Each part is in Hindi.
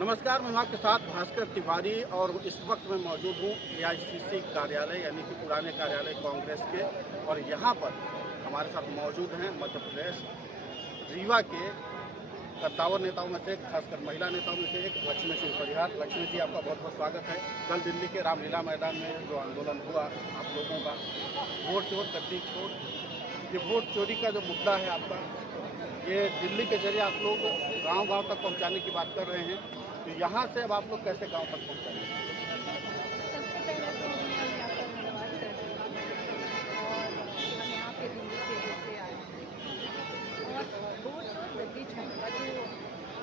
नमस्कार, मैं आपके साथ भास्कर तिवारी और इस वक्त मैं मौजूद हूँ एआईसीसी कार्यालय यानी कि पुराने कार्यालय कांग्रेस के। और यहाँ पर हमारे साथ मौजूद हैं मध्य प्रदेश रीवा के कद्दावर नेताओं में से एक, खासकर महिला नेताओं में से एक लक्ष्मी सिंह परिहार। लक्ष्मी जी, आपका बहुत बहुत स्वागत है। कल दिल्ली के रामलीला मैदान में जो आंदोलन हुआ आप लोगों का, वोट चोर गद्दी चोर, ये वोट चोरी का जो मुद्दा है आपका, ये दिल्ली के जरिए आप लोग गांव-गांव तक पहुंचाने की बात कर रहे हैं। तो यहाँ से अब आप लोग कैसे गांव तक पहुंचाएंगे? सबसे पहले तो मैं यहाँ पर धन्यवाद करती हूँ और हम यहाँ पे दिल्ली के से आए हैं और वोट चोर गद्दी छोड़ का जो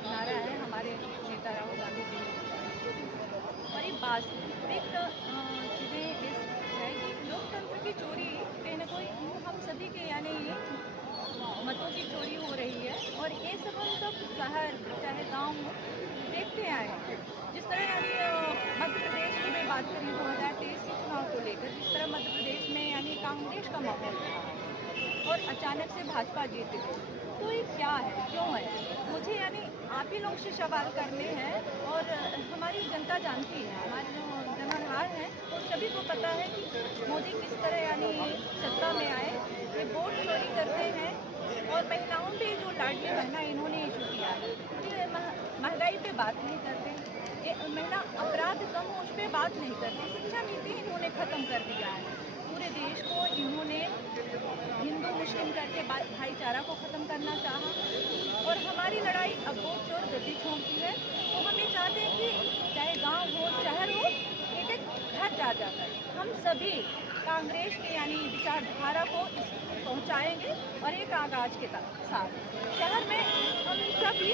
नारा है हमारे नेता राहुल गांधी जी ने बताया और ये वास्तविक चीज़ें इस है कि लोकतंत्र की चोरी कहीं ना कोई हम सभी के यानी मतों की चोरी हो रही है और ये सब हम सब शहर चाहे गाँव देखते आए हैं। जिस तरह यानी मध्य प्रदेश की मैं बात करूँ 2023 के चुनाव को लेकर, जिस तरह मध्य प्रदेश में यानी कांग्रेस का माहौल था और अचानक से भाजपा जीत गई, तो ये क्या है, क्यों है? मुझे यानी आप ही लोग से सवाल करने हैं और हमारी जनता जानती है, हमारे जो जनाधार हैं तो सभी को पता है कि मोदी किस तरह यानी सत्ता में आए, ये वोट चोरी करते हैं और महिलाओं पे जो लाडली बहना इन्होंने इशू किया है, ये महंगाई पे बात नहीं करते, ये महिला अपराध कम हो उस पर बात नहीं करते, शिक्षा नीति इन्होंने ख़त्म कर दिया है, पूरे देश को इन्होंने हिंदू मुस्लिम करके भाईचारा को ख़त्म करना चाहा और हमारी लड़ाई अब वोट चोर गद्दी छोड़ की है। तो हम ये चाहते हैं कि चाहे गांव हो शहर हो, एक एक घर जा जाकर हम सभी कांग्रेस की यानी विचारधारा को पहुंचाएंगे और एक आगाज के साथ शहर में हम सभी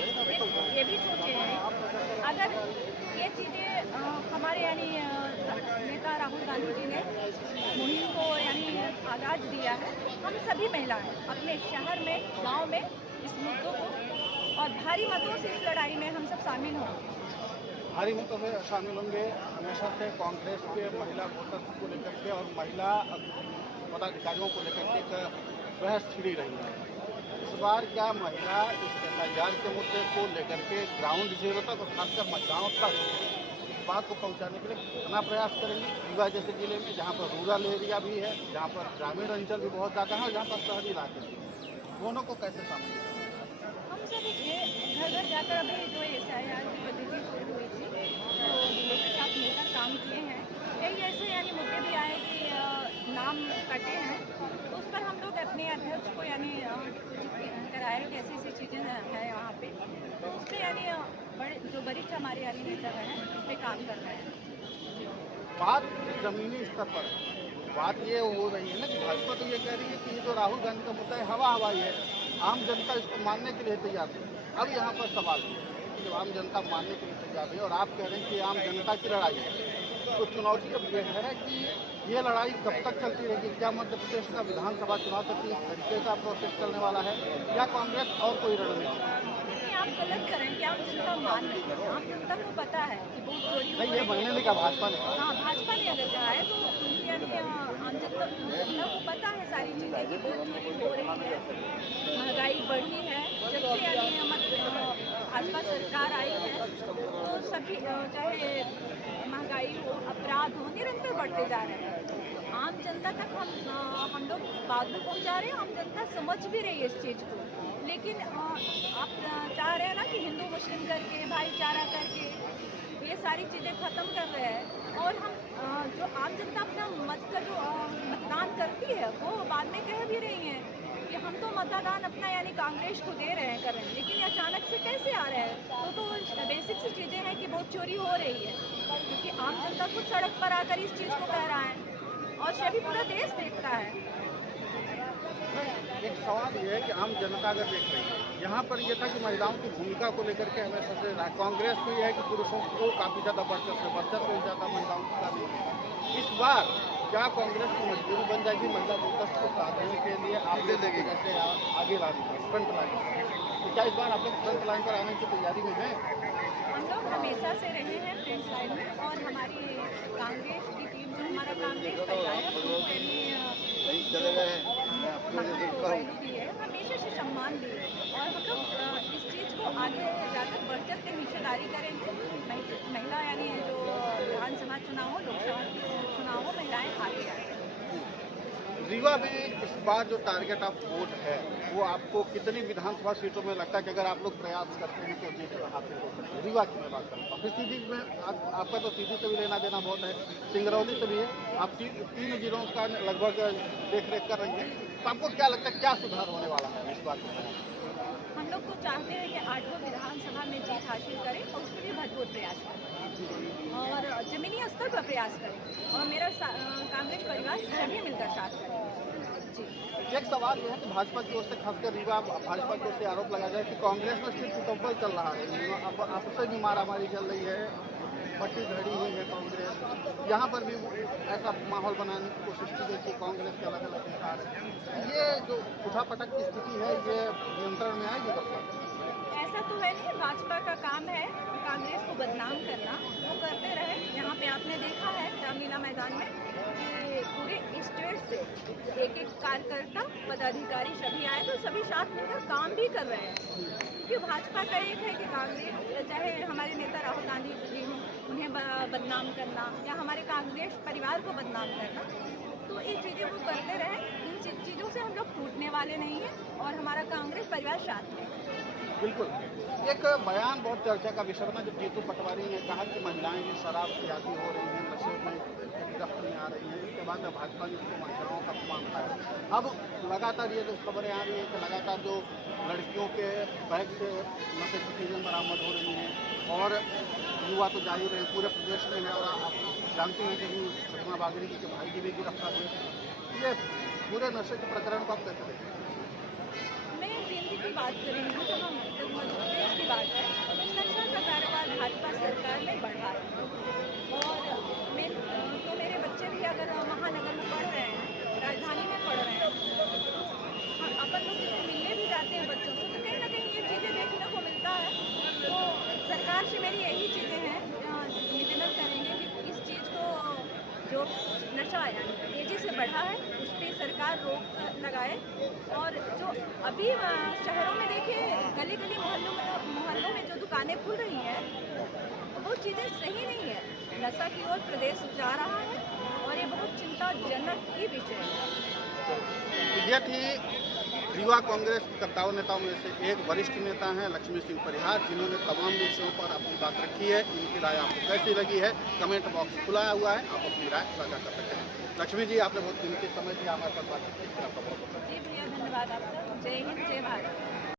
ये भी सोचे हैं अगर ये चीज़ें हमारे यानी नेता राहुल गांधी जी ने मुहिम को यानी आगाज दिया है, हम सभी महिलाएं अपने शहर में गांव में इस मुद्दों को और भारी मतों से इस लड़ाई में हम सब शामिल होंगे। भारी मतों में शामिल होंगे। हमेशा से कांग्रेस के महिला वोटर्स को लेकर के और महिला पदाधिकारियों को लेकर के एक बहस छिड़ी रही है। इस बार क्या महिला इस एफआईआर के मुद्दे को लेकर के ग्राउंड जीरो तक और खासकर गाँव तक इस बात को पहुंचाने के लिए कितना प्रयास करेंगे? रीवा जैसे जिले में जहां पर रूरल एरिया भी है, जहां पर ग्रामीण अंचल भी बहुत ज़्यादा है और जहां पर शहरी इलाके भी हैं, दोनों को कैसे शामिल करेंगे? हम सब ये घर घर जाकर अभी जो SIR की पद्धति शुरू हुई थी तो जिलों के साथ मिलकर काम किए हैं। कई ऐसे यानी मुद्दे भी आए कि नाम कटे हैं तो उस पर हम लोग अपने अध्यक्ष को यानी कराए कि ऐसी ऐसी चीज़ें हैं वहाँ पे, तो उस पर यानी बड़े जो वरिष्ठ हमारे यानी नेता हैं उस पर काम कर रहे हैं। बात जमीनी स्तर पर है। बात ये हो रही है ना कि भाजपा तो ये कह रही है कि ये जो राहुल गांधी का मुद्दा है हवा हवाई है, आम जनता इसको मानने के लिए तैयार नहीं। अब यहाँ पर सवाल है कि जब आम जनता मानने के लिए तैयार नहीं और आप कह रहे हैं कि आम जनता की लड़ाई है, तो चुनौती अब ये है कि ये लड़ाई कब तक चलती रहेगी? क्या मध्य प्रदेश का विधानसभा चुनाव तक इस तरीके का प्रोसेस चलने वाला है या कांग्रेस और कोई रणनीति? नहीं, आप गलत करें कि आम जनता मान रही है, आम जनता को पता है कि वोट चोरी हो नहीं, ये रही मैंने है। नहीं कहा, भाजपा ने कहा। हाँ, भाजपा ने अगर कहा है तो उनकी यानी आम जनता को पता है सारी चीज़ें कि वोट चोरी हो रही है, महंगाई बढ़ी है, जब से यानी भाजपा सरकार आई है तो सभी चाहे महंगाई हो, अपराध हो, निरंतर बढ़ते जा रहे हैं। आम जनता तक हम लोग बात भी पहुँचा रहे हैं, आम जनता समझ भी रही है इस चीज़ को, लेकिन आप चाह रहे हैं ना कि हिंदू मुस्लिम करके भाईचारा करके ये सारी चीज़ें ख़त्म कर रहे हैं और हम जो आम जनता अपना मत का जो मतदान करती है वो बाद में कह भी रही हैं कि हम तो मतदान अपना यानी कांग्रेस को दे रहे हैं कर रहे हैं, लेकिन ये अचानक से कैसे आ रहे हैं? तो बेसिक सी चीज़ें हैं कि वोट चोरी हो रही है क्योंकि आम जनता खुद सड़क पर आकर इस चीज़ को कह रहा है और सभी पूरा देश देखता है। एक सवाल ये है कि आम जनता अगर देख रही है, यहाँ पर ये था कि महिलाओं की भूमिका को लेकर के हमेशा से कांग्रेस को ये है कि पुरुषों को काफ़ी ज़्यादा वर्चस्व हो जाता, महिलाओं का नहीं होता। इस बार क्या कांग्रेस की मजबूरी बन जाएगी महिला वोटर्स को साधने के लिए आगे लेके जैसे आगे लाने की फ्रंट लाइन पर? तो क्या इस बार आप लोग फ्रंट लाइन पर आने की तैयारी में हैं? हम लोग हमेशा से रहे हैं फ्रंट लाइन में और हमारी कांग्रेस की टीम जो हमारा कांग्रेस परिवार है उनको पहलू भी है, हमेशा से सम्मान दिए और हम लोग इस चीज़ को आगे जाकर बढ़ चढ़ के हिस्सेदारी करेंगे लोकसभा चुनावों महिलाएं आगे आए। रीवा में इस बार जो टारगेट ऑफ वोट है वो आपको कितनी विधानसभा सीटों में लगता है कि अगर आप लोग प्रयास करते हैं तो जीत हासिल हो सकती है? रीवा की मैं बात करता हूँ, फिर सीधी में आपका तो सीधी से भी लेना देना बहुत है, सिंगरौली से भी है, आप तीन जिलों का लगभग देख रेख कर रही हैं, तो आपको क्या लगता है क्या सुधार होने वाला है इस बार में? हम लोग तो चाहते हैं कि 8 विधानसभा में जीत हासिल करें और उसके लिए भरपूर प्रयास करें और जमीनी स्तर पर प्रयास करें और मेरा कांग्रेस परिवार सभी मिलकर साथ करें। जी। एक सवाल यह है कि भाजपा की ओर से खासकर रीवा भाजपा की ओर से आरोप लगाया जाए कि कांग्रेस में सिर्फ मुकम्मल चल रहा है, अब आपसे भी मारामारी चल रही है, पट्टी धड़ी हुई है कांग्रेस, यहाँ पर भी ऐसा माहौल बनाने की कोशिश की गई कि कांग्रेस के अलग अलग नेता आ रहे हैं, ये जो उठापटक की स्थिति है ये नियंत्रण में आएगी कब तक? ऐसा तो है नहीं, भाजपा का काम है कांग्रेस को बदनाम करना, वो करते रहे। यहाँ पे आपने देखा है रामलीला मैदान में कि पूरे स्टेट से एक एक कार्यकर्ता पदाधिकारी सभी आए तो सभी साथ मिलकर काम भी कर रहे हैं, क्योंकि भाजपा का एक है कि कांग्रेस चाहे हमारे नेता राहुल गांधी जी हों उन्हें बदनाम करना या हमारे कांग्रेस परिवार को बदनाम करना, तो ये चीज़ें वो करते रहे। इन चीज़ों से हम लोग टूटने वाले नहीं हैं और हमारा कांग्रेस परिवार साथ में। बिल्कुल, एक बयान बहुत चर्चा का विषय बना जब जीतू पटवारी ने कहा कि महिलाएं भी शराब की आदी हो रही हैं, नशे में गिरफ्त में आ रही हैं, इसके बाद भाजपा ने उसको महिलाओं का अपमान पाया। अब लगातार ये जो खबरें आ रही है कि लगातार जो लड़कियों के बैग से नशे की चीज़ें बरामद हो रही हैं और युवा तो जाहिर है पूरे प्रदेश में है और आप जानते हैं कि सदमा बागड़ी जी के भाई जी भी गिरफ्तार हुए, ये पूरे नशे के प्रकरण को आप कैसे देखते हैं? मैं केंद्र की बात करूँगी तो हम उत्तर मध्य प्रदेश की बात है, नशा का कारोबार भाजपा सरकार ने बढ़ा है और मेरे बच्चे भी अगर महानगर में पढ़ रहे हैं, राजधानी में पढ़ रहे हैं, अपन लोग से मिलने भी जाते हैं बच्चों से, तो कहीं ना कहीं ये चीज़ें देखने को मिलता है। तो सरकार से मेरी यही चीज़ें हैं, निवेदन करेंगे कि इस चीज़ को जो नशा यानी तेज़ी से बढ़ा है उस पर सरकार रोक लगाए और जो अभी शहरों में देखिए गली गली मोहल्लों में जो दुकानें खुल रही हैं वो चीज़ें सही नहीं है। नशा की ओर प्रदेश जा रहा है और ये बहुत चिंताजनक ही विषय है। ये थी रीवा कांग्रेस के 57 नेताओं में से एक वरिष्ठ नेता हैं लक्ष्मी सिंह परिहार, जिन्होंने तमाम विषयों पर अपनी बात रखी है। इनकी राय आपको कैसी लगी है कमेंट बॉक्स खुला हुआ है, आप अपनी राय साझा कर सकते हैं। लक्ष्मी जी, आपने बहुत कीमती समय दिया हमारे साथ बातचीत की, आपका बहुत बहुत जी भैया, धन्यवाद आपका। जय हिंद, जय भारत।